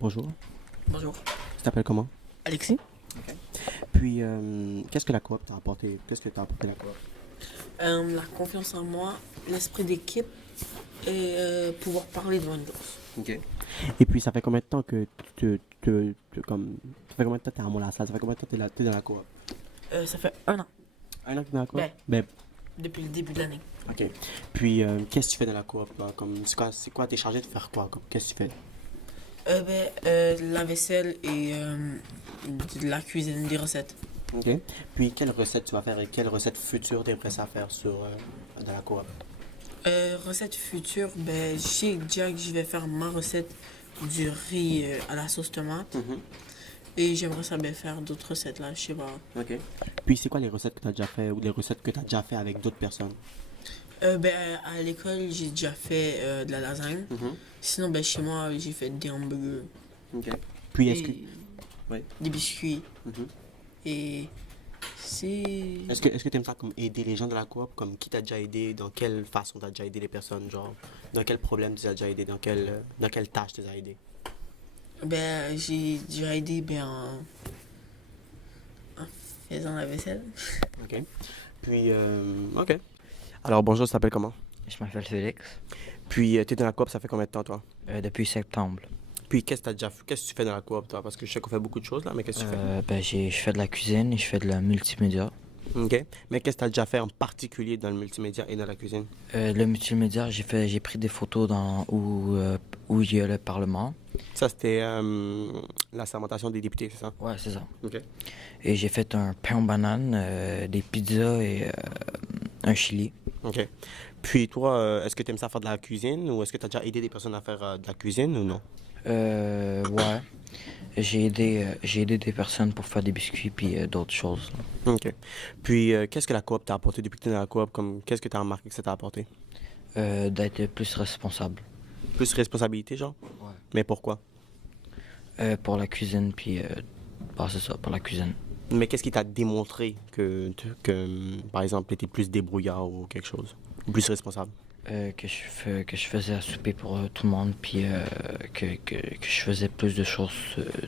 Bonjour, Bonjour. tu t'appelles comment? Alexis? Puis, qu'est-ce que la coop t'a apporté? Qu'est-ce que t'a apporté la coop? La confiance en moi, l'esprit d'équipe et pouvoir parler devant une classe. Ok. Et puis, ça fait combien de temps que comme, ça fait combien de temps que t'es à Mont-la-Salle? Ça fait combien de temps que t'es dans la coop? Ça fait 1 an, Un an que t'es dans la coop? Ben. Ben, depuis le début de l'année. ok. Puis, qu'est-ce que tu fais dans la coop, là? Comme, c'est quoi, t'es chargé de faire quoi? Comme, qu'est-ce que tu fais? La vaisselle et de la cuisine, des recettes. Ok. Puis, quelle recette tu vas faire et quelle recette future t'es prêt à faire dans la coop? Recette future, je sais déjà que je vais faire ma recette du riz à la sauce tomate. Mhm. Et j'aimerais ça bien faire d'autres recettes là, je sais pas. Ok. Puis, c'est quoi les recettes que t'as déjà fait ou les recettes que t'as déjà fait avec d'autres personnes? À l'école, j'ai déjà fait de la lasagne. Mhm. Sinon, chez moi, j'ai fait des hamburgers. Ok. Puis, est-ce que... Et Ouais. des biscuits. Mhm. Et c'est... Est-ce que tu aimes ça comme aider les gens de la coop? Comme qui t'a déjà aidé? Dans quelle façon t'as déjà aidé les personnes? Genre, dans quel problème tu as déjà aidé? Dans quelle tâche tu as aidé? J'ai déjà aidé en faisant la vaisselle. Ok. Puis, ok. Alors, bonjour, tu t'appelles comment? Je m'appelle Félix, Puis, tu es dans la coop, ça fait combien de temps, toi? depuis septembre. Puis, qu'est-ce que tu fais dans la coop, toi? Parce que je sais qu'on fait beaucoup de choses, là, mais qu'est-ce que tu Je fais de la cuisine et je fais de la multimédia. fais? Ok. Mais qu'est-ce que tu as déjà fait en particulier dans le multimédia et dans la cuisine? Le multimédia, j'ai pris des photos où il y a le Parlement. Ça, c'était la sermentation des députés, c'est ça? Ouais, c'est ça. Ok. Et j'ai fait un pain aux bananes, des pizzas et un chili. Ok. Puis, toi, est-ce que tu aimes ça faire de la cuisine ou est-ce que tu as déjà aidé des personnes à faire de la cuisine ou non? Ouais. J'ai aidé des personnes pour faire des biscuits puis d'autres choses. OK. Puis, qu'est-ce que la coop t'a apporté depuis que tu es dans la coop? Comme, qu'est-ce que tu as remarqué que ça t'a apporté? D'être plus responsable. Plus de responsabilité, genre? Ouais. Mais pourquoi? Pour la cuisine puis c'est ça, pour la cuisine. Mais qu'est-ce qui t'a démontré par exemple, tu étais plus débrouillard ou quelque chose? Ou plus responsable? Que je faisais à souper pour tout le monde, puis que je faisais plus de choses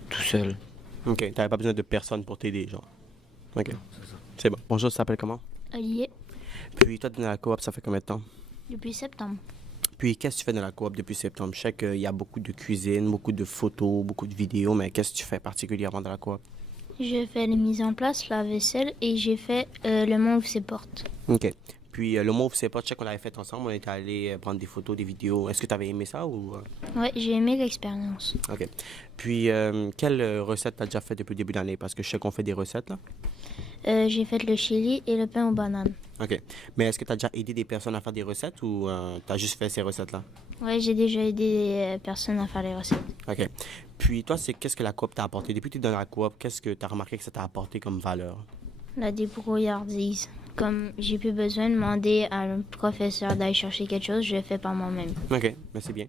tout seul. OK. T'avais pas besoin de personne pour t'aider, genre. OK. C'est ça. C'est bon. Bonjour, ça s'appelle comment? Allié Puis, toi, t'es dans la coop, ça fait combien de temps? depuis septembre. Puis, qu'est-ce que tu fais dans la coop depuis septembre? Je sais qu'il y a beaucoup de cuisine, beaucoup de photos, beaucoup de vidéos, mais qu'est-ce que tu fais particulièrement dans la coop? J'ai fait les mises en place, la vaisselle et j'ai fait le mont ouvre ses portes. OK. Puis le mauve, c'est pas, je sais qu'on l'avait fait ensemble, on était allé prendre des photos, des vidéos. Est-ce que tu avais aimé ça ou... Ouais, j'ai aimé l'expérience. OK. Puis quelle recette t'as déjà fait depuis le début de l'année? Parce que je sais qu'on fait des recettes, là. J'ai fait le chili et le pain aux bananes. OK. Mais est-ce que tu as déjà aidé des personnes à faire des recettes ou tu as juste fait ces recettes-là? Ouais, j'ai déjà aidé des personnes à faire les recettes. OK. Puis toi, qu'est-ce que la coop t'a apporté? Depuis que tu es dans la coop, qu'est-ce que tu as remarqué que ça t'a apporté comme valeur? La débrouillardise. Comme j'ai plus besoin de demander à un professeur d'aller chercher quelque chose, je le fais par moi-même. OK. Mais c'est bien.